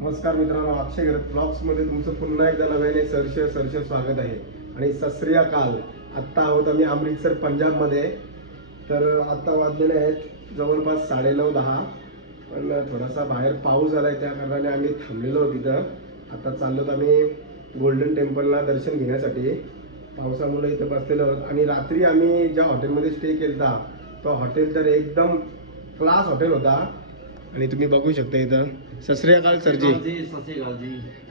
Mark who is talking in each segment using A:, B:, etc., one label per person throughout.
A: नमस्कार मित्रांनो अक्षय घर ब्लॉग्समध्ये तुमचं पुन्हा एकदा नव्याने सरश सरश स्वागत आहे. आणि सस्रियाकाल आत्ता आहोत आम्ही अमृतसर पंजाबमध्ये. तर आत्ता वाजलेले आहेत जवळपास साडेनऊ दहा. पण थोडासा बाहेर पाऊस आला आहे त्या कारणाने आम्ही थांबलेलो तिथं आता चाललो आम्ही गोल्डन टेम्पलला दर्शन घेण्यासाठी. पावसामुळे इथं बसलेलो आहोत. आणि रात्री आम्ही ज्या हॉटेलमध्ये स्टे केला तो हॉटेल तर एकदम क्लास हॉटेल होता. आणि तुम्ही बघू शकता इथं. अकाल सर जी.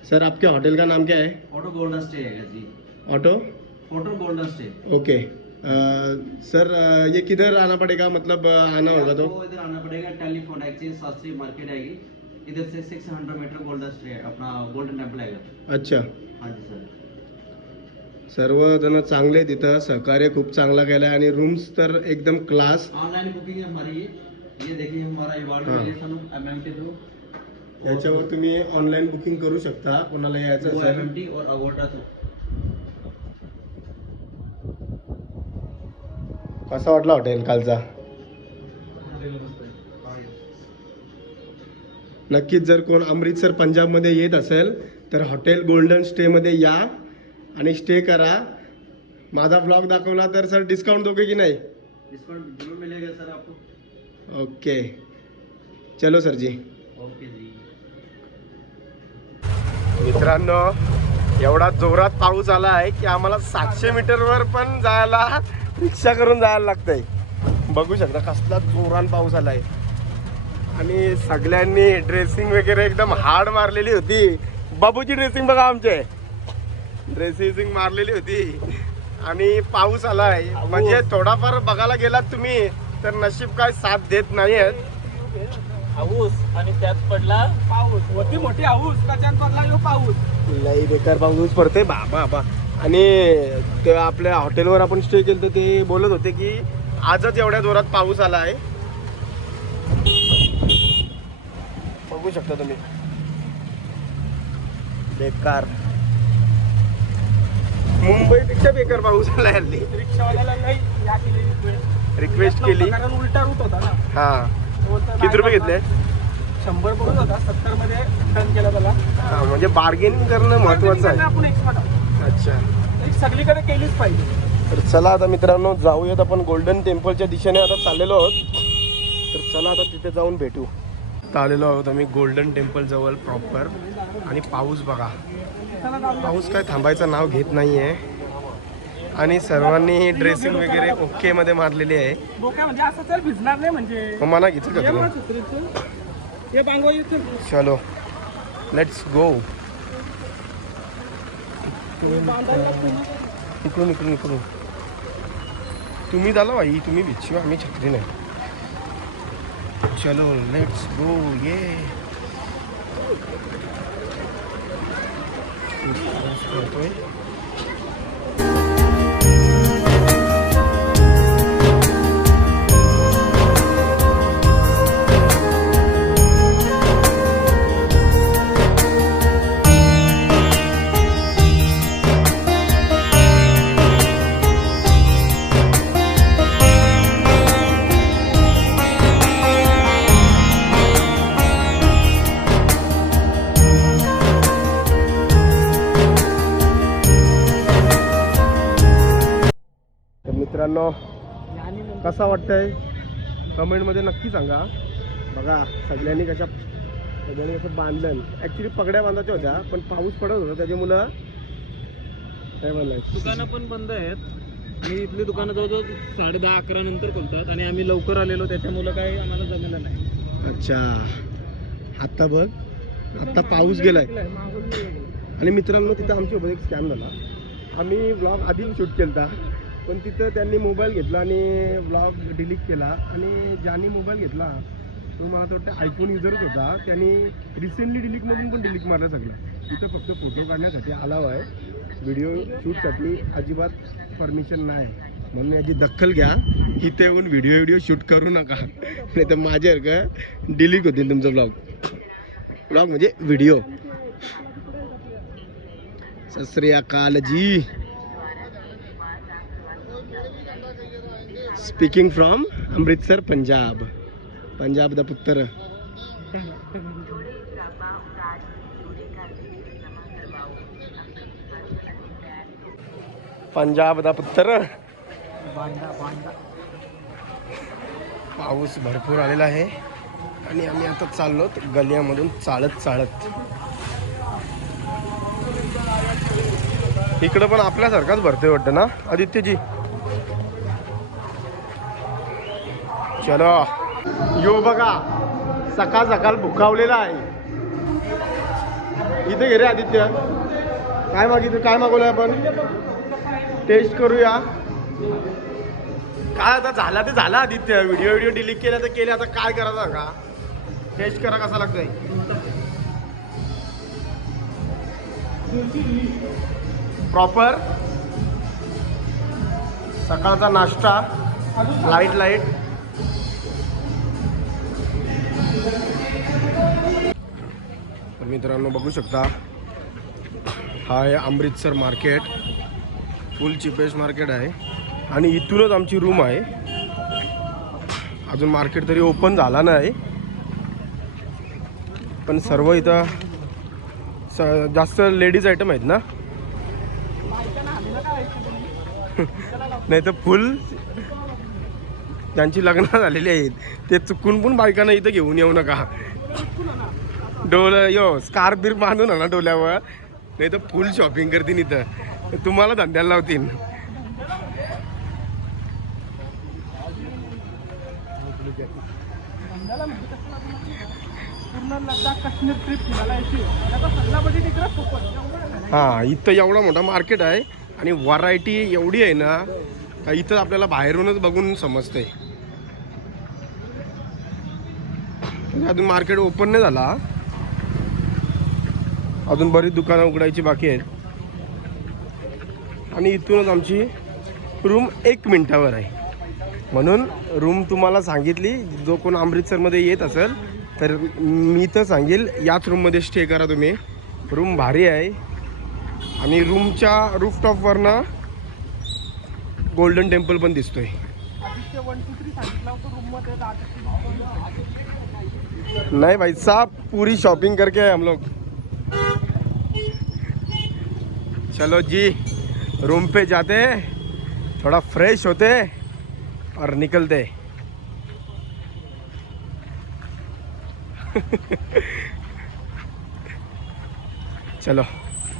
A: सर आपके होटल का नाम क्या है?
B: ऑटो गोल्डन स्टे है जी?
A: Auto
B: auto golden stay
A: okay sir ये किधर आना पड़ेगा? मतलब आना होगा तो?
B: इधर आना पड़ेगा टेलीफोन एक्सचेंज शास्त्री मार्केट आएगी। इधर से 600 मीटर गोल्डन स्टे अपना गोल्डन टेम्पल आएगा।
A: अच्छा।
B: हाँ जी सर।
A: सर्वजण चांगले तिथं सहकार्य खूप चांगला केलं आहे आणि रूम्स तर एकदम क्लास
B: ऑनलाइन बुकिंग हमारी. ये ये देखिए हमारा अवार्ड
A: हाँ।
B: एम थ्रू
A: याच्यावर तुम्ही ऑनलाईन बुकिंग करू शकता. कोणाला यायचं
B: एम
A: असेल.
B: और अगोटा थ्रू
A: कसा वाटला हॉटेल कालचा? नक्कीच जर कोण अमृतसर पंजाबमध्ये येत असेल तर हॉटेल गोल्डन स्टेमध्ये या आणि स्टे करा. माझा ब्लॉग दाखवला तर सर डिस्काउंट दोघे की नाही?
B: डिस्काउंट जरूर मिलेगा सर आपको?
A: ओके चलो सर जी
B: ओके जी
A: मित्रांनो एवढा जोरात पाऊस आला आहे की आम्हाला सातशे मीटरवर पण जायला रिक्षा करून जायला लागतंय. बघू शकता कसला जोरान पाऊस आलाय आणि सगळ्यांनी ड्रेसिंग वगैरे एकदम हार्ड मारलेली होती. बाबूची ड्रेसिंग बघा आमचे. ड्रेसिंग मारलेली होती. आणि पाऊस आलाय. म्हणजे थोडाफार बघायला गेलात तुम्ही तर नशीब काय साथ देत नाही आहेत
C: हाऊस आणि त्यात पडला पाऊस. होती मोठी हाऊस त्याच्यात पडला यो पाऊस.
A: लई बेकार पाऊस पडते बाबा बाबा. आणि ते आपल्या हॉटेलवर आपण स्टे केलं तर ते बोलत होते की आजच एवढ्या जोरात पाऊस आला आहे बघू शकता तुम्ही. बेकार. मुंबईपेक्षा बेकार पाऊस आला हल्ली.
C: रिक्षावाल्याला नाही या केली रिक्वेस्ट
A: केली.
C: कारण उलटा रूट होता ना.
A: हा. किती रुपये घेतले?
C: शंभर पडून होता सत्तरमध्ये डन केला त्याला.
A: हा म्हणजे बार्गेनिंग करणं महत्वाचं आहे.
C: आपण एक्सपर्ट
A: अच्छा.
C: एक सगळीकडे केलीच पाहिजे.
A: तर चला आता मित्रांनो जाऊयात आपण गोल्डन टेम्पलच्या दिशेने. आता चाललेलो आहोत. तर चला आता तिथे जाऊन भेटू. आता आलेलो आहोत आम्ही गोल्डन टेम्पल जवळ प्रॉपर आणि पाऊस बघा. पाऊस काय थांबायचं नाव घेत नाही आहे आणि सर्वांनी ड्रेसिंग वगैरे ओके मध्ये मारलेली आहे.
C: म्हणजे म्हणजे.
A: मला घेतलं का तुम्ही
C: चल.
A: Let's go. इकडून इकडून इकडून. तुम्ही झाला भाई तुम्ही भिच्छू आम्ही छत्री नाही. चलो लेट्स गो ये. करतोय. मित्रांनो कसा वाटतंय? कमेंटमध्ये नक्की सांगा. बघा सगळ्यांनी कशा सगळ्यांनी कसं बांधलं. ॲक्च्युली पगड्या बांधायच्या होत्या पण पाऊस पडत होता. त्याच्यामुळं काय म्हणलं
C: दुकानं पण बंद आहेत. आणि इथली दुकानं जवळजवळ साडे दहा अकरा नंतर खोलतात. आणि आम्ही लवकर आलेलो. त्याच्यामुळं काही आम्हाला जमेलं नाही.
A: अच्छा. आता बघ. आता पाऊस गेलाय. आणि मित्रांनो तिथं आमच्यासोबत एक स्कॅम झाला. आम्ही ब्लॉग आधीच शूट केला पण तिथं त्यांनी मोबाईल घेतला आणि ब्लॉग डिलीट केला. आणि ज्याने मोबाईल घेतला तो मला तर वाटतं आयफोन युजरच होता. त्यांनी रिसेंटली डिलीटमधून पण डिलीट मारला सगळं. तिथं फक्त फोटो काढण्यासाठी आलाव आहे. व्हिडिओ शूटसाठी अजिबात परमिशन नाही. म्हणून याची दखल घ्या. इथे येऊन व्हिडिओ व्हिडिओ शूट करू नका. नाही तर माझ्यासारखं डिलीट होतील तुमचं ब्लॉग ब्लॉग म्हणजे व्हिडिओ सस्रिया काल अकाल जी. स्पीकिंग फ्रॉम अमृतसर पंजाब पंजाब दा पुत्तर पंजाब दा पुत्तर पाऊस भरपूर आलेला आहे. आणि आम्ही आता चाललो गलियामधून चालत चालत. इकडं पण आपल्यासारखाच भरते वाटतं ना आदित्यजी? चलो. यो बघा सकाळ सकाळ भुकावलेला आहे. इथे घे रे आदित्य. काय मागितलं काय मागवलं आपण? टेस्ट करूया. काय आता झाला ते झाला आदित्य. व्हिडिओ व्हिडिओ डिलीट केला तर केले. आता काय करायचं का टेस्ट करा कसा लागतोय. प्रॉपर सकाळचा नाश्ता. लाइट लाइट मित्रांनो बघू शकता. हा आहे Amritsar market. Full cheapest market आहे. आणि इथूनच आमची रूम आहे. अजून मार्केट तरी ओपन झाला नाही. पण सर्व इथं स जास्त लेडीज आयटम आहेत ना? नाही तर फुल ज्यांची लग्न झालेली आहेत ते चुकून पण बायकांना इथं घेऊन येऊ नका. डोल यो स्कार्फ बीर बांधून ना डोल्यावर. नाही तर फुल शॉपिंग करतील इथं. तुम्हाला धंद्याला लावतील हा इथं एवढा मोठा मार्केट आहे आणि व्हरायटी एवढी आहे ना का इथं आपल्याला बाहेरूनच बघून समजते अजून मार्केट ओपन नाही झाला. अजून बरीच दुकानं उघडायची बाकी आहेत. आणि इथूनच आमची रूम एक मिनटावर आहे. म्हणून रूम तुम्हाला सांगितली जो कोण अमृतसरमध्ये येत असेल तर मी तर सांगेल याच रूममध्ये स्टे करा तुम्ही. रूम भारी आहे. आणि रूमच्या रूफटॉपवरनं गोल्डन टेम्पल पण दिसतोय. नाही भाई साहब पूरी शॉपिंग करके आहे हम लोग. चलो जी रूम पे जाते थोड़ा फ्रेश होते और निकलते चलो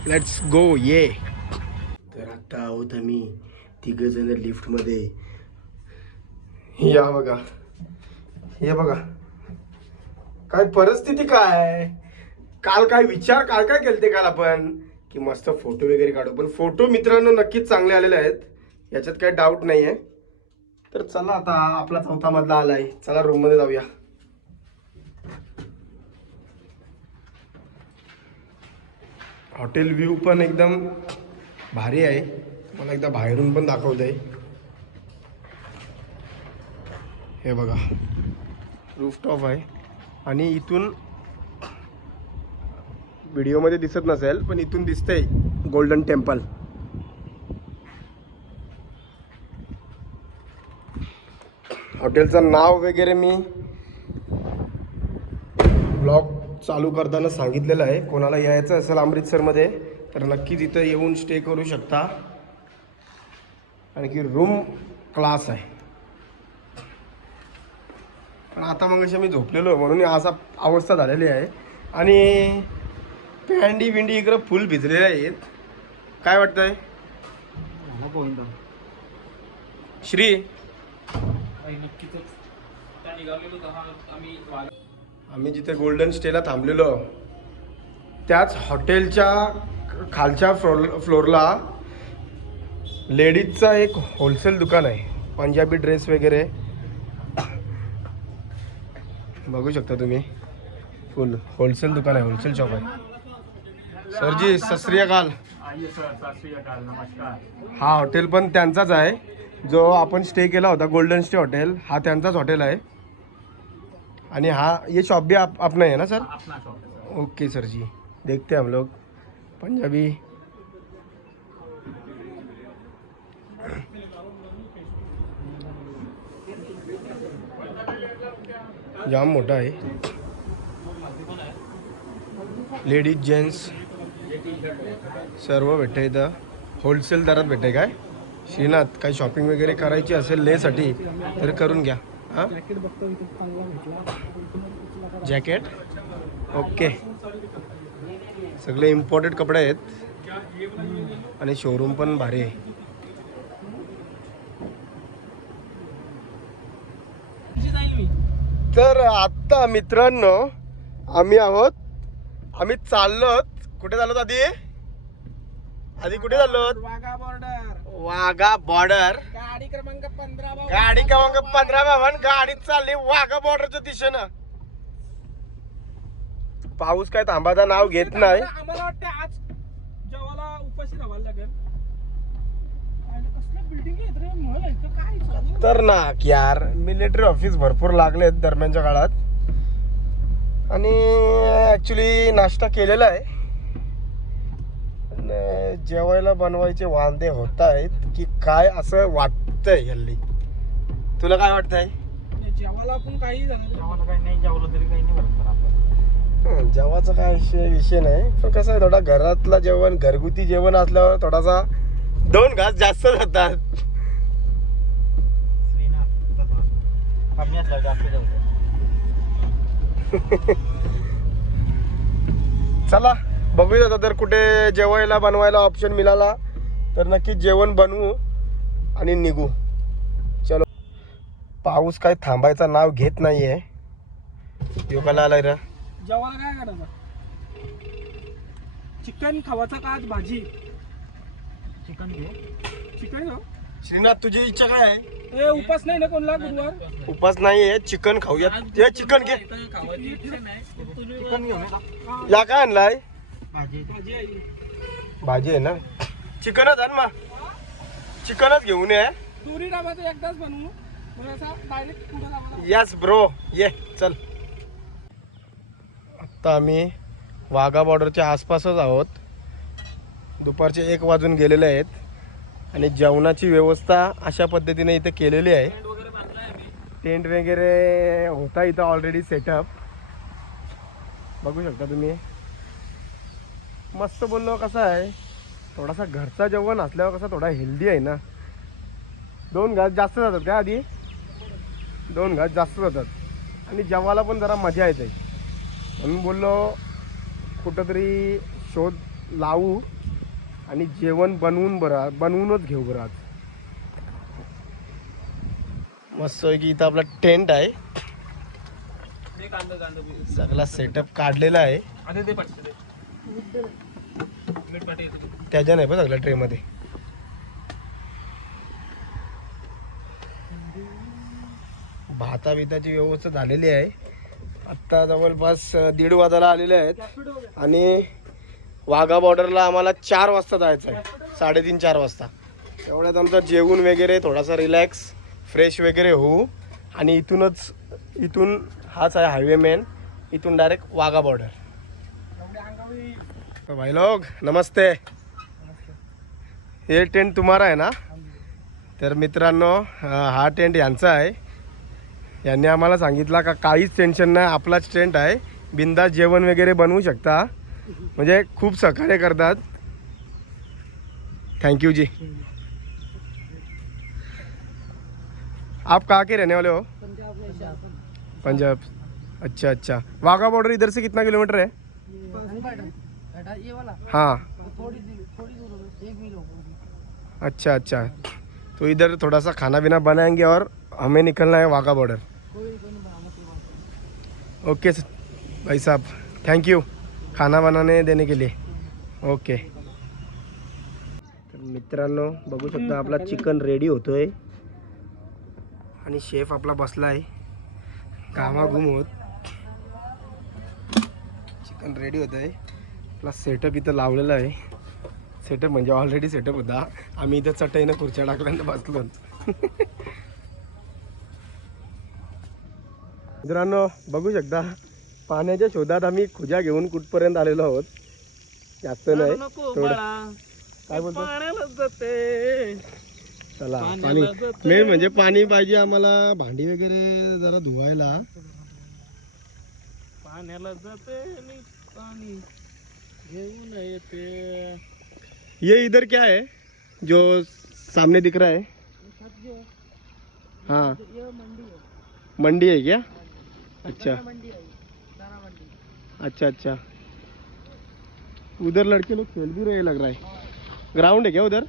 A: लेट्स गो ये तर आता आहोत आम्ही तिघ जण लिफ्टमध्ये या बघा. हे बघा. काय परिस्थिती काय? काल काय विचार काय काय केलते काल आपण? की मस्त फोटो वगैरे काढू. पण फोटो मित्रांनो नक्कीच चांगले आलेले आहेत. याच्यात काही डाऊट नाही आहे तर चला आता आपला चौथा मधला आलाय. चला रूममध्ये जाऊया. हॉटेल व्ह्यू पण एकदम भारी आहे. मला एकदा बाहेरून पण दाखवलंय हे बघा. रूफटॉप आहे. आणि इथून व्हिडिओमध्ये दिसत नसेल पण इथून दिसतंय गोल्डन टेम्पल हॉटेलचं नाव वगैरे मी ब्लॉग चालू करताना सांगितलेलं आहे. कोणाला यायचं असेल अमृतसरमध्ये तर नक्कीच इथं येऊन स्टे करू शकता. आणखी रूम क्लास आहे. पण आता मग अशी मी झोपलेलो म्हणून असा अवस्था झालेली आहे. आणि पॅन्डी बिंडी इकडं फुल भिजलेले आहेत. काय वाटतंय? श्री.
C: आम्ही
A: जिथे गोल्डन स्टेला थांबलेलो त्याच हॉटेलच्या खालच्या फ्लोर फ्लोअरला लेडीजचा एक होलसेल दुकान आहे. पंजाबी ड्रेस वगैरे. बघू शकता तुम्ही. फुल होलसेल दुकान आहे होलसेल शॉप आहे. सरजी सत श्री अकाल
C: आइए सर सत श्री अकाल नमस्कार.
A: हा हॉटेल पण त्यांचाच आहे. जो आपण स्टे केला होता गोल्डन स्टे हॉटेल हा त्यांचाच हॉटेल आहे. आणि हा ये शॉप भी आप अपना है ना सर?
C: अपना शॉप है सर.
A: ओके सर जी देखते हैं हम लोग. पंजाबी. जाम मोठा आहे. Ladies gents. सर्व भेटते इथं. होलसेल दरात भेटते काय? श्रीनाथ काही शॉपिंग वगैरे करायची असेल लेसाठी तर करून घ्या. हां?
C: जॅकेट
A: ओके सगळे इम्पॉर्टेड कपडे आहेत. आणि शोरूम पण भारी आहे. तर आत्ता मित्रांनो आम्ही आहोत आम्ही चाललोत कुठे चाललोत आधी? आधी कुठे चाललोत
C: वाघा बॉर्डर
A: वाघा बॉर्डर
C: गाडी क्रमांक पंधरा
A: गाडी क्रमांक पंधरा बावन गाडी चालली वाघा बॉर्डरच्या दिशेनं. पाऊस काय थांबाचा नाव घेत नाही.
C: आम्हाला वाटते आज जेवायला उपाशी राहावं लागेल. आणि कसल्या बिल्डिंग आहेत रे? महल आहेत का काय चालू?
A: तर ना यार. मिलिटरी ऑफिस भरपूर लागलेत दरम्यानच्या काळात. आणि ॲक्च्युली नाश्ता केलेला आहे. जेवायला बनवायचे वांदे होत आहेत की काय असं वाटतंय हल्ली? तुला काय वाटतंय?
C: नाही, जेवायला आपण काही झालं जेवायला काही नाही जेवलं तरी काही नाही बरोबर
A: हं, जेवायचा काय विषय विषय नाही. पण कसं आहे थोडा घरातला जेवण घरगुती जेवण असल्यावर थोडासा दोन घास जास्त जातात. चला. बघूया आता जर कुठे जेवायला बनवायला ऑप्शन मिळाला तर नक्की जेवण बनवू आणि निघू. चलो. पाऊस काय थांबायचा नाव घेत नाहीये. योगाला आलाय रे.
C: जेवायला काय करायचं? चिकन खावाचा का आज भाजी? चिकन चिकन घेऊ
A: श्रीनाथ तुझी इच्छा काय आहे?
C: ए उपास नाही ना कोणला गुरुवार?
A: उपास नाहीये चिकन खाऊया हे चिकन घे.
C: चिकन घेऊ
A: या काय आणलाय?
C: भाजी आहे
A: भाजी आहे ना? चिकनच आण मग चिकनच घेऊन ये.
C: दोन्ही डाबाचं एकदाच बनवू.
A: यस ब्रो ये चल. आत्ता आम्ही वाघा बॉर्डरच्या आसपासच आहोत. दुपारचे एक वाजून गेलेले आहेत. आणि जेवणाची व्यवस्था अशा पद्धतीने इथे केलेली आहे. टेंट वगैरे होता इथं ऑलरेडी सेटअप बघू शकता तुम्ही. मस्त बोललो कसं आहे? थोडासा घरचा जेवण असल्यावर कसा थोडा हेल्दी आहे ना. दोन घास जास्त जातात का आधी? दोन घास जास्त जातात. आणि जेवायला पण जरा मजा येते. म्हणून बोललो कुठंतरी शोध लावू आणि जेवण बनवून बरं बनवूनच घेऊ बरं आज. मस्त आहे की इथं आपला टेंट आहे. सगळा सेटअप काढलेला आहे. त्याच्या नाही पण सगळ्या ट्रेमध्ये भाता बिताची व्यवस्था झालेली आहे. आत्ता जवळपास दीड वाजायला आलेले आहेत. आणि वाघा बॉर्डरला आम्हाला चार वाजता जायचं आहे साडेतीन चार वाजता. एवढ्यात आमचं जेवण वगैरे थोडासा रिलॅक्स फ्रेश वगैरे होऊ. आणि इथूनच इथून हाच आहे हायवे मेन इथून डायरेक्ट वाघा बॉर्डर तो भाई लोग नमस्ते। हे टेंट तुम्हारा आहे ना? तर मित्रांनो हा टेंट यांचा आहे. यांनी आम्हाला सांगितला का काहीच टेन्शन नाही आपलाच टेंट आहे. बिंदास जेवण वगैरे बनवू शकता. म्हणजे खूप सहकार्य करतात. थँक्यू जी. आप कहाँ के रहने वाले हो? पंजाब। अच्छा अच्छा। वाघा बॉर्डर इधर से कितना किलोमीटर है? हाँ. अच्छा अच्छा. तो इधर थोड़ा सा खाना पीना बनाएंगे और हमें निकलना है वाघा बॉर्डर ओके सर भाई साहब थैंक यू खाना बनाने देने के लिए. ओके तर मित्रांनो बघू शकता आपला चिकन रेडी होतोय. आणि शेफ आपला बसला आहे घामाघूम होत. चिकन रेडी होत आहे आपला सेटअप इथं लावलेला आहे. सेटअप म्हणजे ऑलरेडी सेटअप होता. आम्ही इथं चटईनं खुर्च्या टाकल्यानंतर बसलो. मित्रांनो बघू शकता पाण्याच्या शोधात आम्ही खुजा घेऊन कुठपर्यंत आलेलो आहोत. जास्त नाही. थोडं काय बोलतो? चला पाणी. मेन म्हणजे पाणी पाहिजे आम्हाला. भांडी वगैरे जरा धुवायला.
C: पाण्याला जाते
A: ये इधर क्या है? जो सामने दिख रहा है।
C: है
A: हाँ।
C: ये मंडी है।
A: मंडी है क्या? अच्छा।
C: है
A: अच्छा अच्छा। उधर लड़के लोग खेल भी रहे लग रहा है। ग्राउंड है क्या उधर?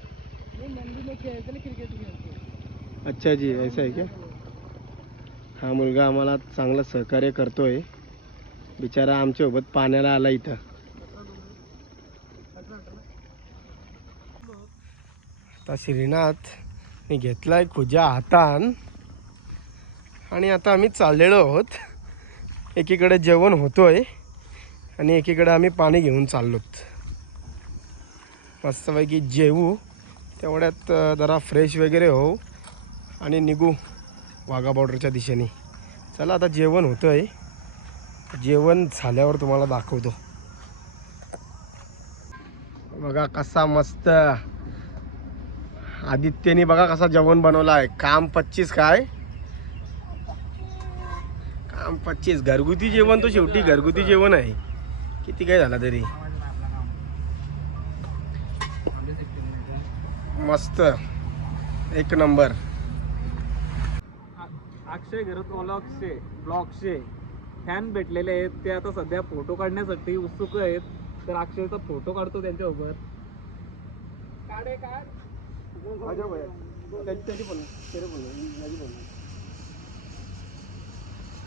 A: अच्छा जी ऐसा आहे क्या? हा मुलगा आम्हाला चांगलं सहकार्य करतोय. बिचारा आमच्यासोबत पाण्याला आला इथं. आता श्रीनाथ आहे खुजा हातान. आणि आता आम्ही चाललेलो आहोत. एकीकडे जेवण होतो आहे आणि एकीकडे आम्ही पाणी घेऊन चाललोत. मस्तपैकी जेवू. तेवढ्यात जरा फ्रेश वगैरे होऊ आणि निघू वाघा बॉर्डरच्या दिशेने. चला आता जेवण होतंय. जेवण झाल्यावर तुम्हाला दाखवतो. बघा कसा मस्त आदित्यने बघा कसा जेवण बनवला आहे काम पच्चीस काय? काम पच्चीस. घरगुती जेवण तो शेवटी घरगुती जेवण आहे. किती काय झाला तरी? मस्त. एक नंबर.
C: अक्षय घरात ब्लॉगचे ब्लॉगचे फॅन भेटलेले आहेत. ते आता सध्या फोटो काढण्यासाठी उत्सुक आहेत. तर अक्षयचा फोटो काढतो त्यांच्यासोबत काढे काढ.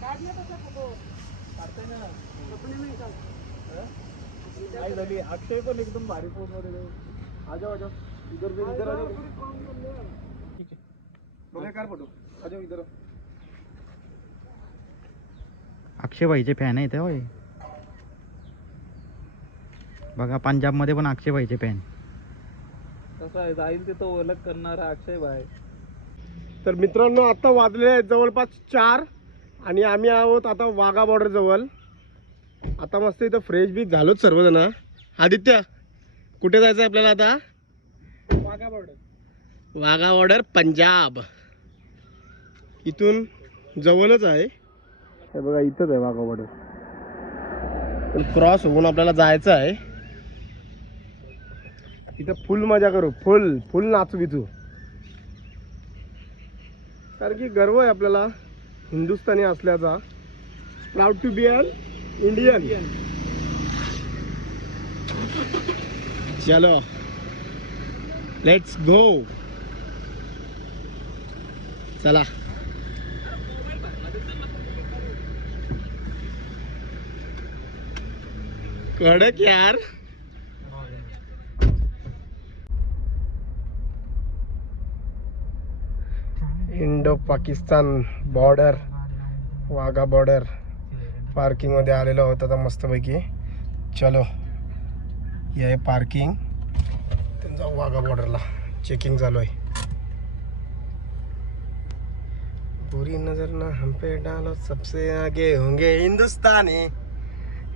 C: काढ काय झाली. अक्षय पण एकदम भारी फोनमध्ये
A: आजा आजा. इधर से इधर आजा.
C: ठीक आहे.
A: बघा कार फोटो. आजा इधर
D: अक्षय भाईचे फॅन आहेत होय. बघा पंजाबमध्ये पण अक्षय भाईचे फॅन
C: कसं आहे जाईल तिथं ओळख करणारा अक्षय भाई.
A: तर मित्रांनो आता वाजले आहेत जवळपास चार आणि आम्ही आहोत आता वाघा बॉर्डर जवळ. आता मस्त इथं फ्रेश बी झालोच सर्वजण. आदित्य कुठे जायचं आहे आपल्याला आता?
C: Wagah border
A: Wagah border Punjab. इथून जवळच आहे. हे बघा इथंच आहे वाघा बॉर्डर क्रॉस होऊन आपल्याला जायचं आहे. इथं फुल मजा करू फुल फुल नाचू बिचू कारण की गर्व आहे आपल्याला हिंदुस्थानी असल्याचा. Proud to be an Indian चलो. लेट्स गो चला. कडक यार. पाकिस्तान बॉर्डर वाघा बॉर्डर पार्किंगमध्ये आलेलो होता आता मस्तपैकी. चलो हे आहे पार्किंग त्यांचा वाघा बॉर्डरला चेकिंग चालू आहे. बुरी नजर ना हम पे डालो सबसे आगे होंगे हिंदुस्तानी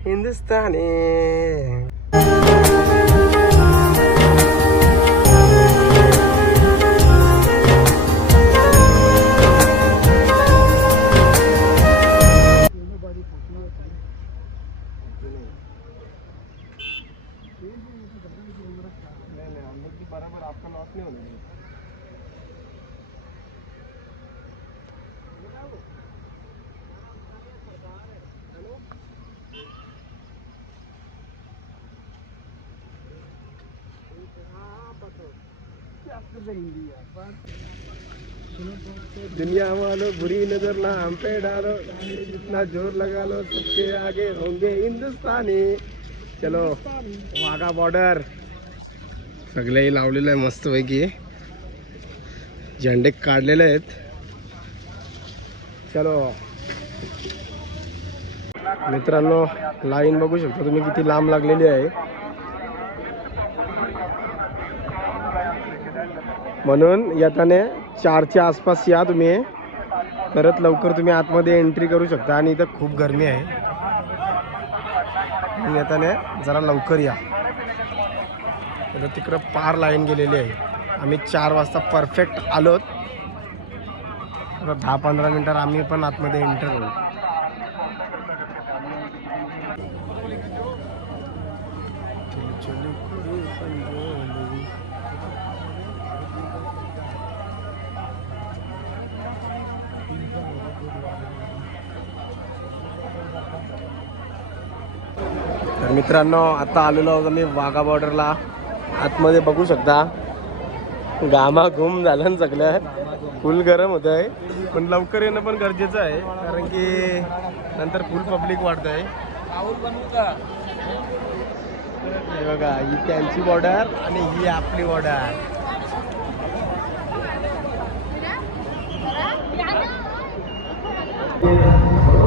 A: हिंदुस्तानी. देंगे दुनिया वालों बुरी नज़र ना हम पे डालो, जितना ज़ोर लगा लो, सबके आगे होंगे हिंदुस्तानी। चलो, वाघा बॉर्डर सगळ्याही लावलेलं आहे मस्तपैकी. झेंडे काढलेले आहेत. चलो. मित्रांनो लाईन बघू शकता तुम्ही किती लांब लागलेली आहे. म्हणून येताने चारच्या आसपास या तुम्ही. परत लवकर तुम्ही आतमध्ये एंट्री करू शकता आणि इथं खूप गरमी आहे. येताने जरा लवकर या. आता तिकडं पार लाईन गेलेली आहे. आम्ही चार वाजता परफेक्ट आलोत. दहा पंधरा मिनटात आम्ही पण आतमध्ये एंटर होऊ. मित्रांनो आता आलेलो आहोत आम्ही वाघा बॉर्डरला आतमध्ये बघू शकता. घामा घुम झालं ना सगळं फुल गरम होत आहे. पण लवकर येणं पण गरजेचं आहे. कारण की नंतर फुल पब्लिक वाढत आहे बघा ही त्यांची बॉर्डर आणि ही आपली बॉर्डर हम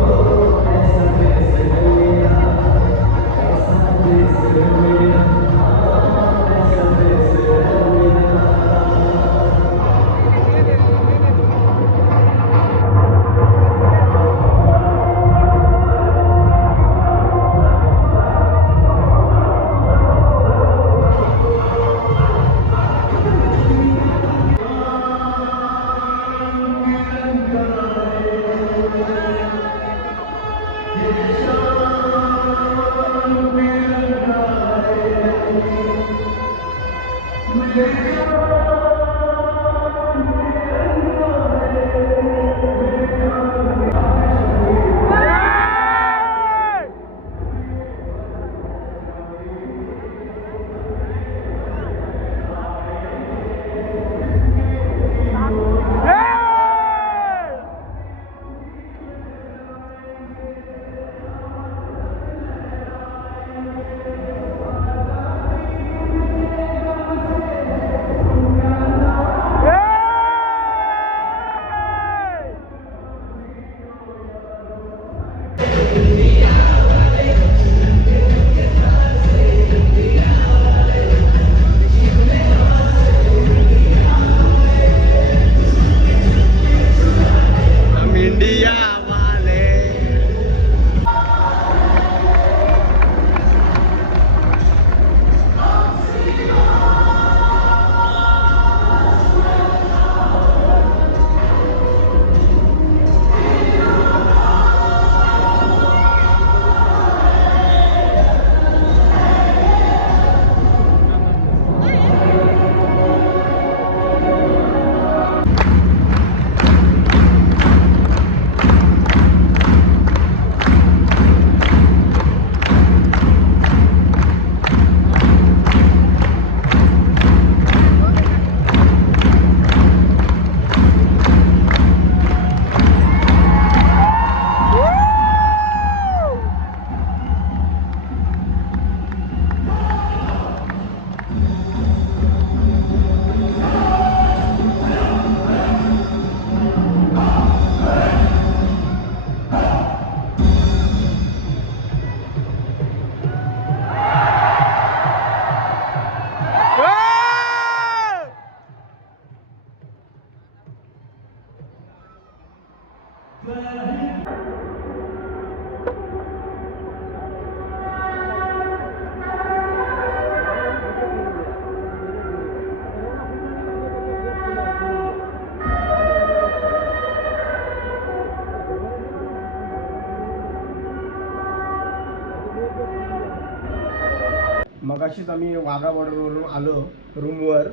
A: मगाशीच आम्ही वाघा बॉर्डरवरून आलो रूमवर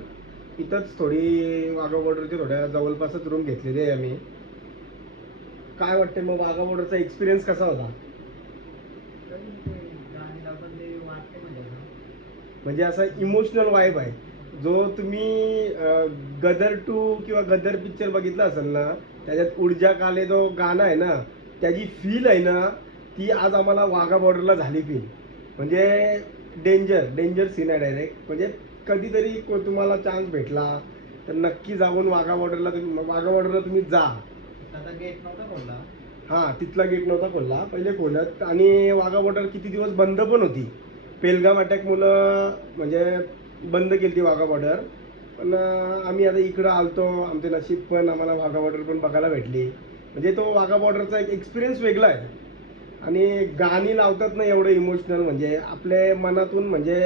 A: इथंच थोडी वाघा बॉर्डरची थोड्या जवळपासच रूम घेतलेली आहे आम्ही. काय वाटते मग वाघा बॉर्डरचा एक्सपिरियन्स कसा होता? म्हणजे असा इमोशनल वाईब आहे. जो तुम्ही गदर टू किंवा गदर पिक्चर बघितला असेल ना त्याच्यात ऊर्जा काले जो गाणं आहे ना त्याची फील आहे ना ती आज आम्हाला वाघा बॉर्डरला झाली फील म्हणजे डेंजर डेंजर सीन आहे डायरेक्ट म्हणजे कधीतरी को- तुम्हाला चान्स भेटला तर नक्की जाऊन वाघा बॉर्डरला तुम्ही वाघा बॉर्डरला तुम्ही जा.
B: गेट नव्हता बोलला
A: हा तिथला गेट नव्हता खोलला पहिले खोलत. आणि वाघा बॉर्डर किती दिवस बंद पण होती. पेलगाम अटॅक मुलं म्हणजे बंद केली ती वाघा बॉर्डर पण आम्ही आता इकडं आलतो आमचे नशीब पण आम्हाला वाघा बॉर्डर पण बघायला भेटली. म्हणजे तो वाघा बॉर्डरचा एक एक्सपिरियन्स वेगळा आहे. आणि गाणी लावतात ना एवढं इमोशनल म्हणजे आपल्या मनातून म्हणजे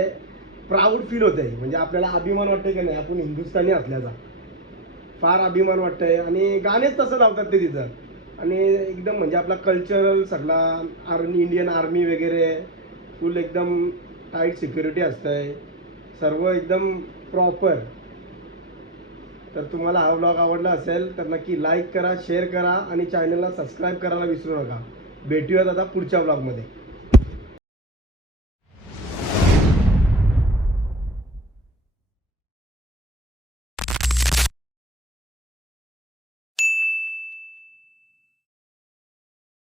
A: प्राऊड फील होत. आहे म्हणजे आपल्याला अभिमान वाटतंय की नाही आपण हिंदुस्थानी असल्याचा. फार अभिमान वाटतंय. आणि गाणेच तसं लावतात ते तिथं. आणि एकदम म्हणजे आपला कल्चरल सगळा आर्मी इंडियन आर्मी वगैरे फुल एकदम टाईट सिक्युरिटी असतंय. सर्व एकदम प्रॉपर तर तुम्हाला हा ब्लॉग आवडला असेल तर नक्की लाईक करा शेअर करा आणि चॅनलला सबस्क्राईब करायला विसरू नका. भेटूयात आता पुढच्या ब्लॉगमध्ये